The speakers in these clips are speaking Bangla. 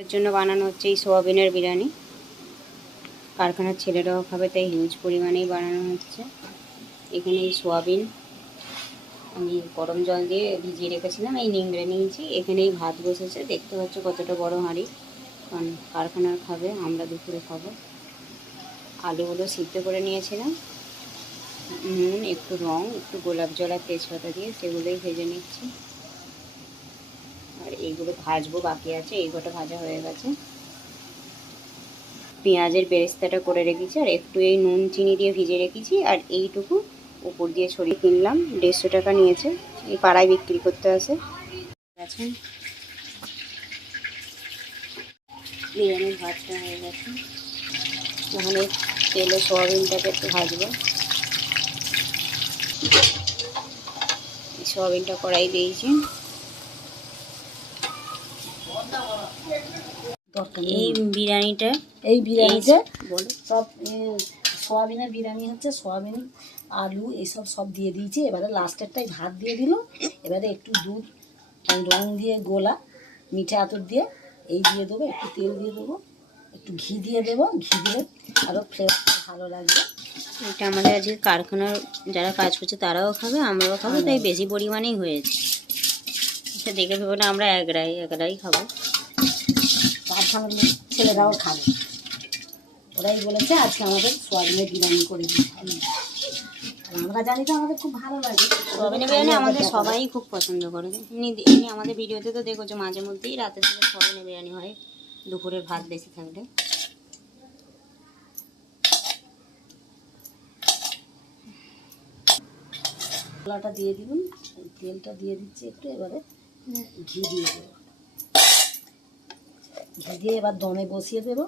এর জন্য বানানো হচ্ছে এই সোয়াবিনের বিরিয়ানি। কারখানার ছেলেরাও খাবে তাই হিউজ পরিমাণেই বানানো হচ্ছে। এখানে এই সোয়াবিন আমি গরম জল দিয়ে ভিজিয়ে রেখেছিলাম, এই নিংড়ে নিয়েছি। এখানেই ভাত বসেছে, দেখতে পাচ্ছ কতটা বড় হাঁড়ি, কারণ কারখানার খাবে, আমরা দুপুরে খাবো। আলুগুলো সিদ্ধ করে নিয়েছিলাম, নুন, একটু রং, একটু গোলাপ জল আর তেজপাতা দিয়ে সেগুলোই ভেজে নিচ্ছি। আর এইগুলো ভাজবো, বাকি আছে, এই গোটা ভাজা হয়ে গেছে। পেঁয়াজের বেরেস্তাটা করে রেখেছি, আর একটু এই নুন চিনি দিয়ে ভিজে রেখেছি, আর এইটুকু উপর দিয়ে ছড়িয়ে কিনলাম। 150 টাকা নিয়েছে, এই পাড়ায় বিক্রি করতে আসে। আছে বিরিয়ানির ভাতটা হয়ে গেছে, ওখানে তেলে সোয়াবিনটাকে একটু ভাজবো। সোয়াবিনটা কড়াই দিয়েছি। এই বিরিয়ানিটা বলো সব সোয়াবিনের বিরিয়ানি হচ্ছে, সোয়াবিন আলু এইসব সব দিয়ে দিয়েছি। এবারে লাস্টেরটাই ভাত দিয়ে দিল। এবারে একটু দুধ রং দিয়ে গোলা মিঠে আতর দিয়ে এই দিয়ে দেবো, একটু তেল দিয়ে দেবো, একটু ঘি দিয়ে দেবো। ঘি দিলে আরও ফ্লেভারটা ভালো লাগবে। এটা আমাদের আজকে কারখানার যারা কাজ করছে তারাও খাবে, আমরাও খাবো, তাই বেশি পরিমাণেই হয়েছে। এটা দেখে ভেবো না আমরা একরাই খাবো, কারখানার ছেলেরাও খাবে। ওরাই বলেছে আজকে আমাদের সোয়াবিনের বিরিয়ানি করে দিতে হবে। আমরা জানি তো আমাদের খুব ভালো লাগে সোয়াবিনের বিরিয়ানি, আমাদের সবাই খুব পছন্দ করে। এমনি আমাদের ভিডিওতে তো দেখো যে মাঝে মধ্যেই রাতের দিকে সোয়াবিনের বিরিয়ানি হয়, দুপুরের ভাত বেশি থাকলে। গোলাটা দিয়ে দিবেন, তেলটা দিয়ে দিচ্ছি একটু। এবারে ঘি দিয়ে দেবো, ঘি দিয়ে এবার দমে বসিয়ে দেবো।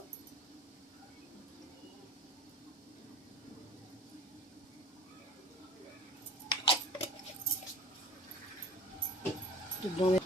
দমে